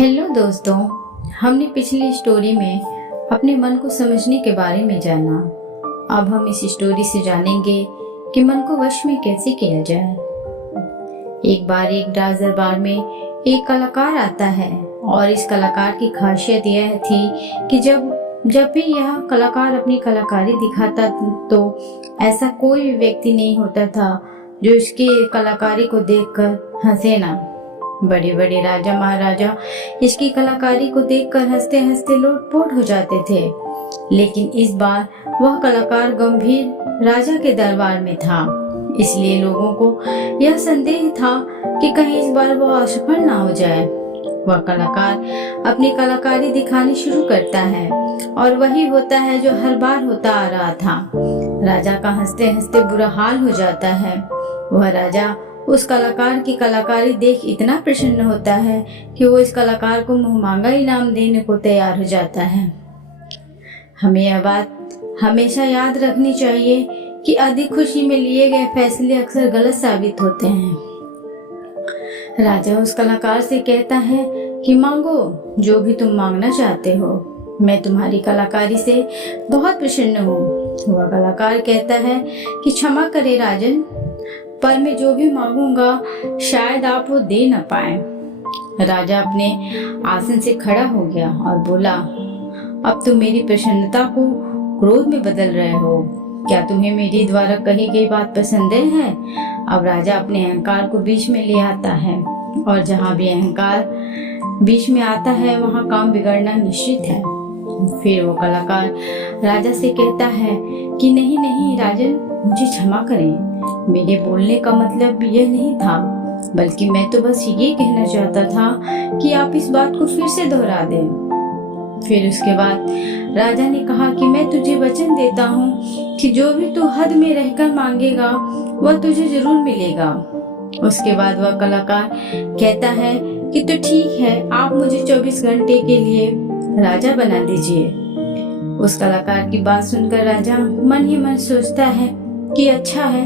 Hello दोस्तों, हमने पिछली स्टोरी में अपने मन को समझने के बारे में जाना। अब हम इस स्टोरी से जानेंगे कि मन को वश में कैसे किया जाए। एक बार एक राज दरबार में एक कलाकार आता है और इस कलाकार की खासियत यह थी कि जब भी यह कलाकार अपनी कलाकारी दिखाता तो ऐसा कोई भी व्यक्ति नहीं होता था जो इसकी कलाकारी को देखकर हंसे ना। बड़े बड़े राजा महाराजा इसकी कलाकारी को देखकर हंसते हंसते लोटपोट हो जाते थे। लेकिन इस बार वह कलाकार गंभीर राजा के दरबार में था, इसलिए लोगों को यह संदेह था कि कहीं इस बार वह असफल ना हो जाए। वह कलाकार अपनी कलाकारी दिखानी शुरू करता है और वही होता है जो हर बार होता आ रहा था। राजा का हंसते हंसते बुरा हाल हो जाता है। वह राजा उस कलाकार की कलाकारी देख इतना प्रसन्न होता है कि वो इस कलाकार को मुहमांगा इनाम देने को तैयार हो जाता है। हमें यह बात हमेशा याद रखनी चाहिए कि अधिक खुशी में लिए गए फैसले अक्सर गलत साबित होते हैं। राजा उस कलाकार से कहता है कि मांगो जो भी तुम मांगना चाहते हो, मैं तुम्हारी कलाकारी से बहुत प्रसन्न हूँ। वह कलाकार कहता है कि क्षमा करे राजन, पर मैं जो भी मांगूंगा शायद आप वो दे न पाए। राजा अपने आसन से खड़ा हो गया और बोला, अब तुम मेरी प्रसन्नता को क्रोध में बदल रहे हो। क्या तुम्हें मेरी द्वारा कही गई बात पसंद है? अब राजा अपने अहंकार को बीच में ले आता है और जहाँ भी अहंकार बीच में आता है वहाँ काम बिगड़ना निश्चित है। फिर वो कलाकार राजा से कहता है कि नहीं नहीं राजन, मुझे क्षमा करें, मेरे बोलने का मतलब यह नहीं था, बल्कि मैं तो बस ये कहना चाहता था कि आप इस बात को फिर से दोहरा दें। फिर उसके बाद राजा ने कहा कि मैं तुझे वचन देता हूँ कि जो भी तू हद में रहकर मांगेगा वह तुझे जरूर मिलेगा। उसके बाद वह कलाकार कहता है कि तो ठीक है, आप मुझे 24 घंटे के लिए राजा बना दीजिए। उस कलाकार की बात सुनकर राजा मन ही मन सोचता है कि अच्छा है,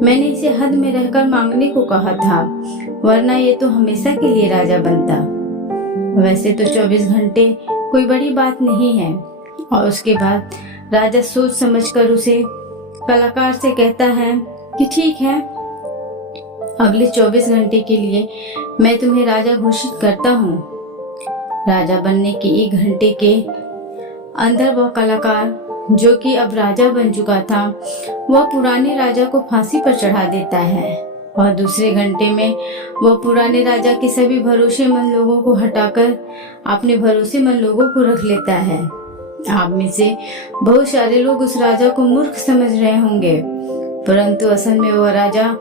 मैंने इसे हद में रहकर मांगने को कहा था, वरना ये तो हमेशा के लिए राजा बनता। वैसे तो 24 घंटे कोई बड़ी बात नहीं है। और उसके बाद राजा सोच समझकर उसे कलाकार से कहता है कि ठीक है, अगले 24 घंटे के लिए मैं तुम्हें राजा घोषित करता हूँ। राजा बनने के 1 घंटे के अंदर वह कलाकार, जो कि अब राजा बन चुका था, वह पुराने राजा को फांसी पर चढ़ा देता है और दूसरे घंटे में वह पुराने राजा के सभी भरोसेमंद लोगों को हटाकर अपने भरोसेमंद लोगों को रख लेता है। आप में से बहुत सारे लोग उस राजा को मूर्ख समझ रहे होंगे, परंतु असल में वह राजा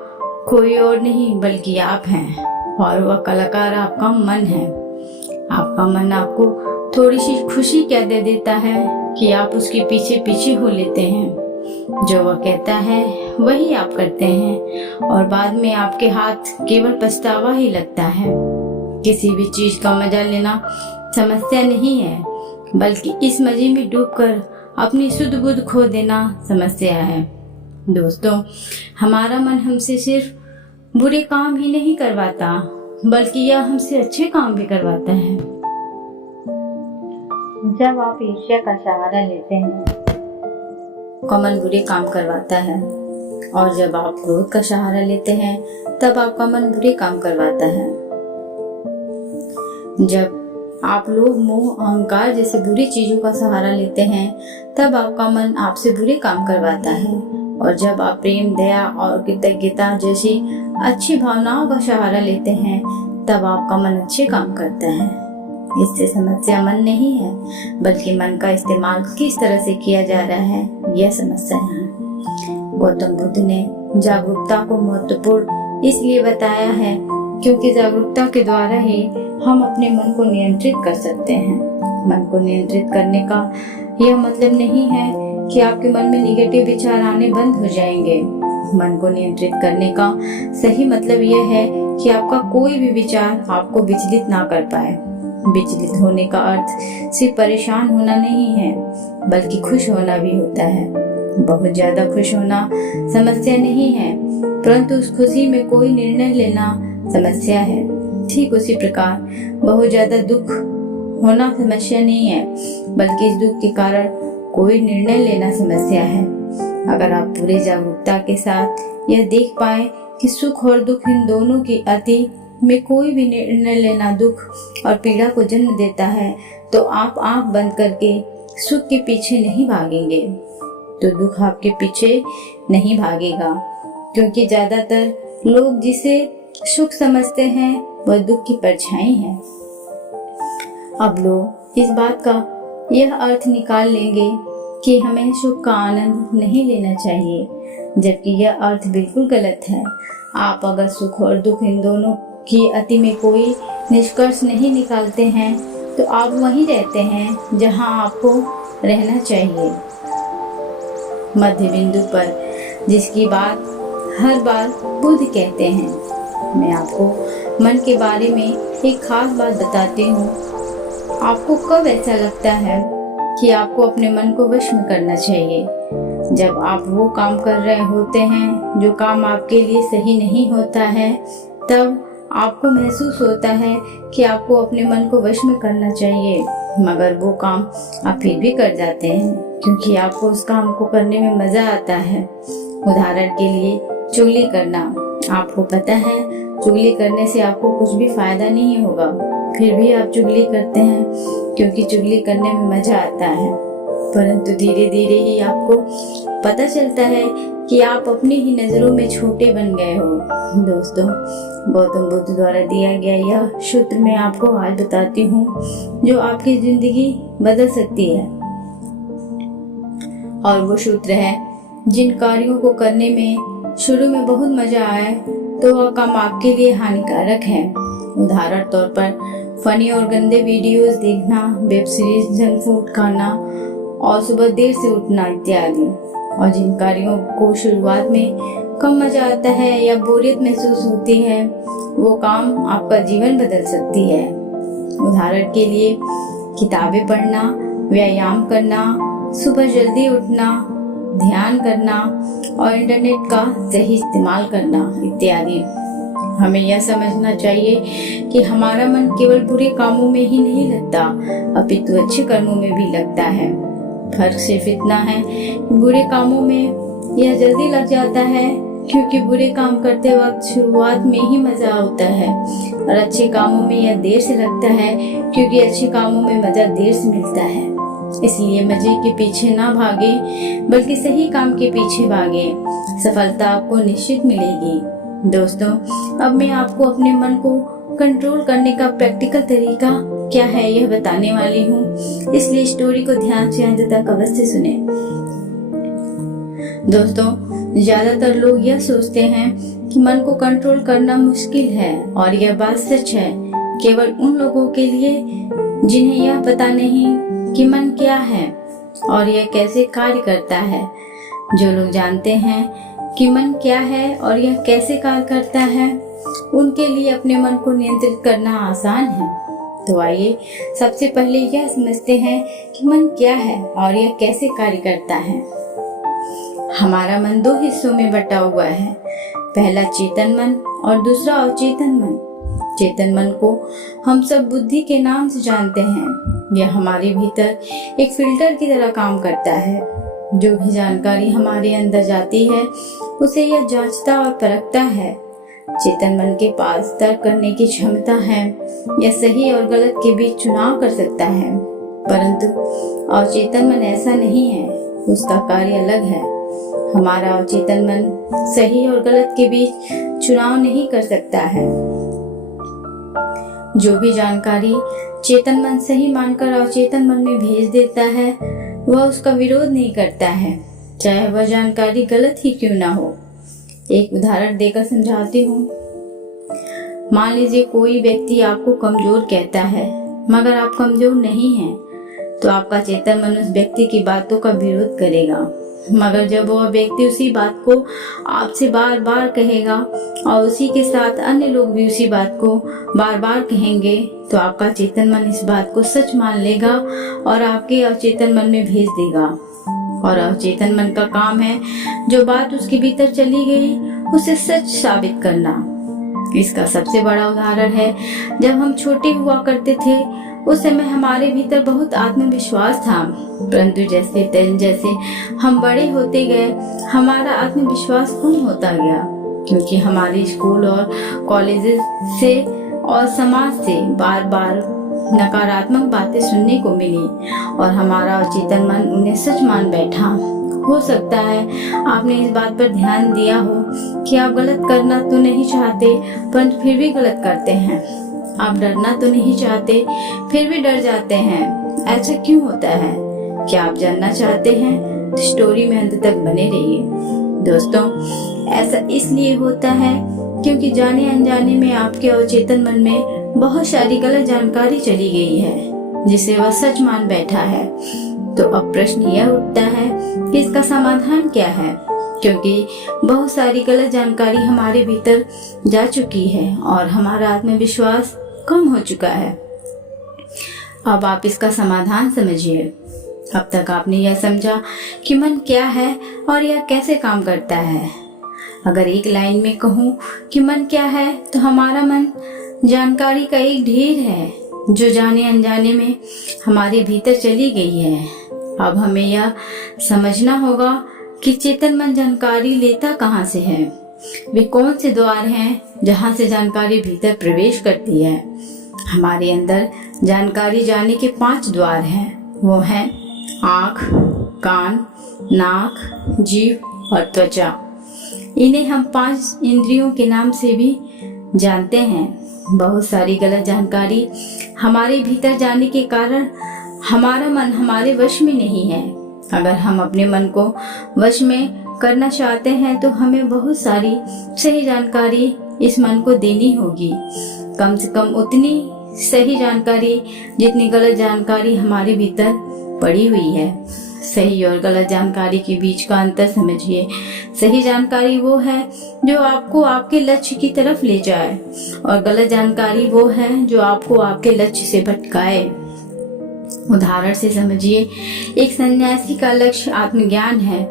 कोई और नहीं बल्कि आप हैं और वह कलाकार आपका मन है। आपका मन आपको थोड़ी सी खुशी क्या दे देता है कि आप उसके पीछे पीछे हो लेते हैं। जो वह कहता है वही आप करते हैं और बाद में आपके हाथ केवल पछतावा ही लगता है। किसी भी चीज का मजा लेना समस्या नहीं है, बल्कि इस मजे में डूबकर अपनी सुध बुध खो देना समस्या है। दोस्तों, हमारा मन हमसे सिर्फ बुरे काम ही नहीं करवाता, बल्कि यह हमसे अच्छे काम भी करवाता है। जब आप ईर्ष्या का सहारा लेते हैं, आपका मन बुरे काम करवाता है, और जब आप क्रोध का सहारा लेते हैं तब आपका मन बुरे काम करवाता है। जब आप लोभ मोह अहंकार जैसे बुरी चीजों का सहारा लेते हैं तब आपका मन आपसे बुरे काम करवाता है, और जब आप प्रेम दया और कृतज्ञता जैसी अच्छी भावनाओं का सहारा लेते हैं तब आपका मन अच्छे काम करता है। इससे समस्या मन नहीं है, बल्कि मन का इस्तेमाल किस तरह से किया जा रहा है, यह समस्या है। गौतम बुद्ध ने जागरूकता को महत्वपूर्ण इसलिए बताया है क्योंकि जागरूकता के द्वारा ही हम अपने मन को नियंत्रित कर सकते हैं। मन को नियंत्रित करने का यह मतलब नहीं है कि आपके मन में निगेटिव विचार आने बंद हो जाएंगे। मन को नियंत्रित करने का सही मतलब यह है कि आपका कोई भी विचार आपको विचलित ना कर पाए। विचलित होने का अर्थ सिर्फ परेशान होना नहीं है, बल्कि खुश होना भी होता है। बहुत ज्यादा खुश होना समस्या नहीं है, परंतु उस खुशी में कोई निर्णय लेना समस्या है। ठीक उसी प्रकार बहुत ज्यादा दुख होना समस्या नहीं है, बल्कि इस दुख के कारण कोई निर्णय लेना समस्या है। अगर आप पूरी जागरूकता के साथ यह देख पाए कि सुख और दुख इन दोनों की अति में कोई भी निर्णय लेना दुख और पीड़ा को जन्म देता है, तो आप आंख बंद करके सुख के पीछे नहीं भागेंगे तो दुख आपके पीछे नहीं भागेगा। क्योंकि ज्यादातर लोग जिसे सुख समझते हैं वह दुख की परछाई है। अब लोग इस बात का यह अर्थ निकाल लेंगे कि हमें सुख का आनंद नहीं लेना चाहिए, जबकि यह अर्थ बिल्कुल गलत है। आप अगर सुख और दुख इन दोनों की अति में कोई निष्कर्ष नहीं निकालते हैं तो आप वहीं रहते हैं जहां आपको रहना चाहिए, मध्य बिंदु पर, जिसकी बात हर बार बुद्ध कहते हैं। मैं आपको मन के बारे में एक खास बात बताती हूँ। आपको कब ऐसा लगता है कि आपको अपने मन को वश में करना चाहिए? जब आप वो काम कर रहे होते हैं जो काम आपके लिए सही नहीं होता है, तब आपको महसूस होता है कि आपको अपने मन को वश में करना चाहिए, मगर वो काम आप फिर भी कर जाते हैं क्योंकि आपको उस काम को करने में मजा आता है। उदाहरण के लिए चुगली करना। आपको पता है चुगली करने से आपको कुछ भी फायदा नहीं होगा, फिर भी आप चुगली करते हैं क्योंकि चुगली करने में मजा आता है। परंतु धीरे धीरे ही आपको पता चलता है कि आप अपनी ही नजरों में छोटे बन गए हो। दोस्तों, गौतम बुद्ध द्वारा दिया गया यह सूत्र मैं आपको आज बताती हूँ जो आपकी जिंदगी बदल सकती है। और वो सूत्र है, जिन कार्यों को करने में शुरू में बहुत मजा आए तो वह काम आपके लिए हानिकारक है। उदाहरण तौर पर फनी और गंदे वीडियोस देखना, वेब सीरीज, जंक फूड खाना और सुबह देर से उठना इत्यादि। और जिन कार्यों को शुरुआत में कम मजा आता है या बोरियत महसूस होती है, वो काम आपका जीवन बदल सकती है। उदाहरण के लिए किताबें पढ़ना, व्यायाम करना, सुबह जल्दी उठना, ध्यान करना और इंटरनेट का सही इस्तेमाल करना इत्यादि। हमें यह समझना चाहिए कि हमारा मन केवल बुरे कामों में ही नहीं लगता, अपितु अच्छे कर्मों में भी लगता है। फर्क सिर्फ इतना है कि बुरे कामों में यह जल्दी लग जाता है क्योंकि बुरे काम करते वक्त शुरुआत में ही मजा होता है, और अच्छे कामों में यह देर से लगता है क्योंकि अच्छे कामों में मजा देर से मिलता है। इसलिए मजे के पीछे ना भागे, बल्कि सही काम के पीछे भागे। सफलता आपको निश्चित मिलेगी। दोस्तों, अब मैं आपको अपने मन को कंट्रोल करने का प्रैक्टिकल तरीका क्या है यह बताने वाली हूँ, इसलिए स्टोरी को ध्यान से अंत तक अवश्य सुने। दोस्तों, ज्यादातर लोग यह सोचते हैं कि मन को कंट्रोल करना मुश्किल है, और यह बात सच है केवल उन लोगों के लिए जिन्हें यह पता नहीं कि मन क्या है और यह कैसे कार्य करता है। जो लोग जानते हैं कि मन क्या है और यह कैसे कार्य करता है, उनके लिए अपने मन को नियंत्रित करना आसान है। तो आइए सबसे पहले यह समझते हैं कि मन क्या है और यह कैसे कार्य करता है। हमारा मन दो हिस्सों में बटा हुआ है, पहला चेतन मन और दूसरा अचेतन मन। चेतन मन को हम सब बुद्धि के नाम से जानते हैं। यह हमारे भीतर एक फिल्टर की तरह काम करता है। जो भी जानकारी हमारे अंदर जाती है उसे यह जांचता और परखता है। चेतन मन के पास तर्क करने की क्षमता है, यह सही और गलत के बीच चुनाव कर सकता है। परंतु अवचेतन मन ऐसा नहीं है, उसका कार्य अलग है। हमारा अवचेतन मन सही और गलत के बीच चुनाव नहीं कर सकता है। जो भी जानकारी चेतन मन सही मानकर अवचेतन मन में भेज देता है, वह उसका विरोध नहीं करता है, चाहे वह जानकारी गलत ही क्यों ना हो। एक उदाहरण देकर समझाती हूँ। मान लीजिए कोई व्यक्ति आपको कमजोर कहता है, मगर आप कमजोर नहीं हैं, तो आपका चेतन मन उस व्यक्ति की बातों का विरोध करेगा। मगर जब वह व्यक्ति उसी बात को आपसे बार बार कहेगा और उसी के साथ अन्य लोग भी उसी बात को बार बार कहेंगे, तो आपका चेतन मन इस बात को सच मान लेगा और आपके अवचेतन मन में भेज देगा। और अवचेतन मन का काम है जो बात उसके भीतर चली गई उसे सच साबित करना। इसका सबसे बड़ा उदाहरण है, जब हम छोटे हुआ करते थे उस समय हमारे भीतर बहुत आत्मविश्वास था, परंतु जैसे जैसे हम बड़े होते गए हमारा आत्मविश्वास कम होता गया, क्योंकि हमारे स्कूल और कॉलेजेस से और समाज से बार बार नकारात्मक बातें सुनने को मिली और हमारा अचेतन मन उन्हें सच मान बैठा। हो सकता है आपने इस बात पर ध्यान दिया हो कि आप गलत करना तो नहीं चाहते परंतु फिर भी गलत करते हैं। आप डरना तो नहीं चाहते फिर भी डर जाते हैं। ऐसा क्यों होता है? क्या आप जानना चाहते हैं? तो स्टोरी में अंत तक बने रहिए। दोस्तों, ऐसा इसलिए होता है क्योंकि जाने अनजाने में आपके अवचेतन मन में बहुत सारी गलत जानकारी चली गई है जिसे वह सच मान बैठा है। तो अब प्रश्न यह उठता है कि इसका समाधान क्या है, क्योंकि बहुत सारी गलत जानकारी हमारे भीतर जा चुकी है और हमारा आत्मविश्वास कम हो चुका है। अब आप इसका समाधान समझिए। अब तक आपने यह समझा कि मन क्या है और यह कैसे काम करता है। अगर एक लाइन में कहूँ कि मन क्या है, तो हमारा मन जानकारी का एक ढेर है जो जाने अनजाने में हमारे भीतर चली गई है। अब हमें यह समझना होगा कि चेतन मन जानकारी लेता कहाँ से है। वे कौन से द्वार हैं जहाँ से जानकारी भीतर प्रवेश करती है। हमारे अंदर जानकारी जाने के 5 द्वार हैं। वो हैं आँख, कान, नाक, जीभ और त्वचा। इन्हें हम 5 इंद्रियों के नाम से भी जानते हैं। बहुत सारी गलत जानकारी हमारे भीतर जाने के कारण हमारा मन हमारे वश में नहीं है। अगर हम अपने मन को वश में करना चाहते हैं तो हमें बहुत सारी सही जानकारी इस मन को देनी होगी। कम से कम उतनी सही जानकारी जितनी गलत जानकारी हमारे भीतर पड़ी हुई है। सही और गलत जानकारी के बीच का अंतर समझिए। सही जानकारी वो है जो आपको आपके लक्ष्य की तरफ ले जाए और गलत जानकारी वो है जो आपको आपके लक्ष्य से भटकाए। उदाहरण से समझिए, एक सन्यासी का लक्ष्य आत्मज्ञान है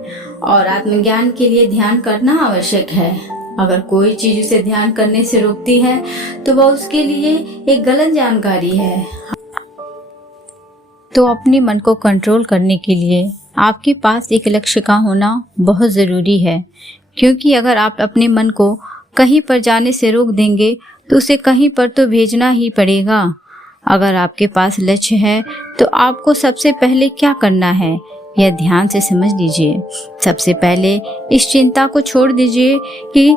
और आत्मज्ञान के लिए ध्यान करना आवश्यक है। अगर कोई चीज उसे ध्यान करने से रोकती है तो वह उसके लिए एक गलत जानकारी है। तो अपने मन को कंट्रोल करने के लिए आपके पास एक लक्ष्य का होना बहुत ज़रूरी है, क्योंकि अगर आप अपने मन को कहीं पर जाने से रोक देंगे तो उसे कहीं पर तो भेजना ही पड़ेगा। अगर आपके पास लक्ष्य है तो आपको सबसे पहले क्या करना है यह ध्यान से समझ लीजिए। सबसे पहले इस चिंता को छोड़ दीजिए कि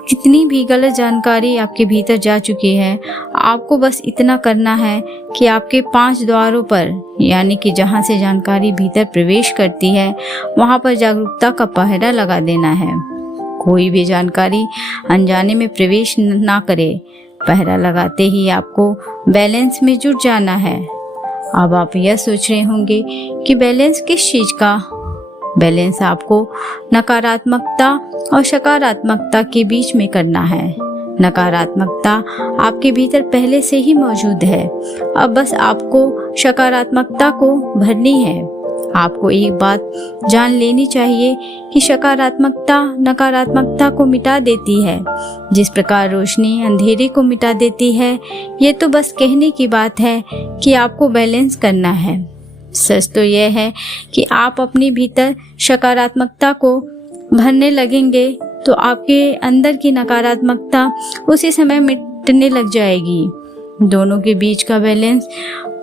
कितनी भी गलत जानकारी आपके भीतर जा चुकी है। आपको बस इतना करना है कि आपके 5 द्वारों पर, यानी कि जहाँ से जानकारी भीतर प्रवेश करती है, वहाँ पर जागरूकता का पहरा लगा देना है। कोई भी जानकारी अनजाने में प्रवेश ना करे। पहरा लगाते ही आपको बैलेंस में जुट जाना है। अब आप यह सोच रहे होंगे कि बैलेंस किस चीज का? बैलेंस आपको नकारात्मकता और सकारात्मकता के बीच में करना है। नकारात्मकता आपके भीतर पहले से ही मौजूद है, अब बस आपको सकारात्मकता को भरनी है। आपको एक बात जान लेनी चाहिए कि सकारात्मकता नकारात्मकता को मिटा देती है, जिस प्रकार रोशनी अंधेरे को मिटा देती है। ये तो बस कहने की बात है कि आपको बैलेंस करना है। सच तो यह है कि आप अपने भीतर सकारात्मकता को भरने लगेंगे तो आपके अंदर की नकारात्मकता उसी समय मिटने लग जाएगी। दोनों के बीच का बैलेंस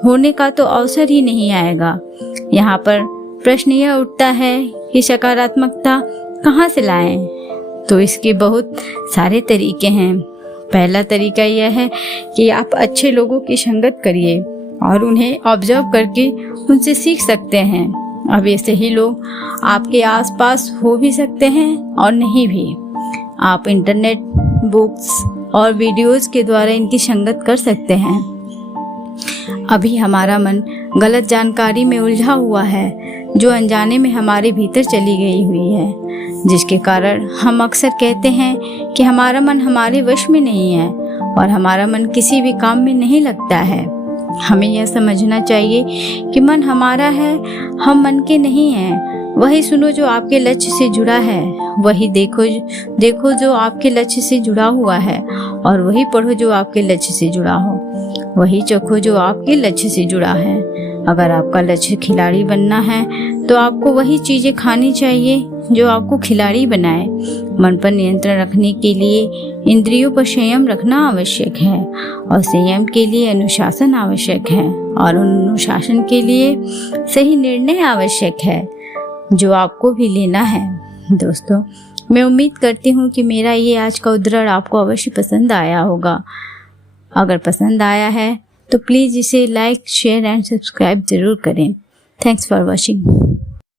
होने का तो अवसर ही नहीं आएगा। यहाँ पर प्रश्न यह उठता है कि सकारात्मकता कहाँ से लाएं? तो इसके बहुत सारे तरीके हैं। पहला तरीका यह है कि आप अच्छे लोगों की संगत करिए और उन्हें ऑब्जर्व करके उनसे सीख सकते हैं। अब ऐसे ही लोग आपके आसपास हो भी सकते हैं और नहीं भी। आप इंटरनेट, बुक्स और वीडियोस के द्वारा इनकी संगत कर सकते हैं। अभी हमारा मन गलत जानकारी में उलझा हुआ है जो अनजाने में हमारे भीतर चली गई हुई है, जिसके कारण हम अक्सर कहते हैं कि हमारा मन हमारे वश में नहीं है और हमारा मन किसी भी काम में नहीं लगता है। हमें यह समझना चाहिए कि मन हमारा है, हम मन के नहीं हैं। वही सुनो जो आपके लक्ष्य से जुड़ा है, वही देखो जो आपके लक्ष्य से जुड़ा हुआ है, और वही पढ़ो जो आपके लक्ष्य से जुड़ा हो, वही चखो जो आपके लक्ष्य से जुड़ा है। अगर आपका लक्ष्य खिलाड़ी बनना है तो आपको वही चीजें खानी चाहिए जो आपको खिलाड़ी बनाए। मन पर नियंत्रण रखने के लिए इंद्रियों पर संयम रखना आवश्यक है, और संयम के लिए अनुशासन आवश्यक है, और अनुशासन के लिए सही निर्णय आवश्यक है जो आपको भी लेना है। दोस्तों, मैं उम्मीद करती हूँ कि मेरा ये आज का उद्धरण आपको अवश्य पसंद आया होगा। अगर पसंद आया है तो प्लीज़ इसे लाइक, शेयर एंड सब्सक्राइब जरूर करें। Thanks for watching.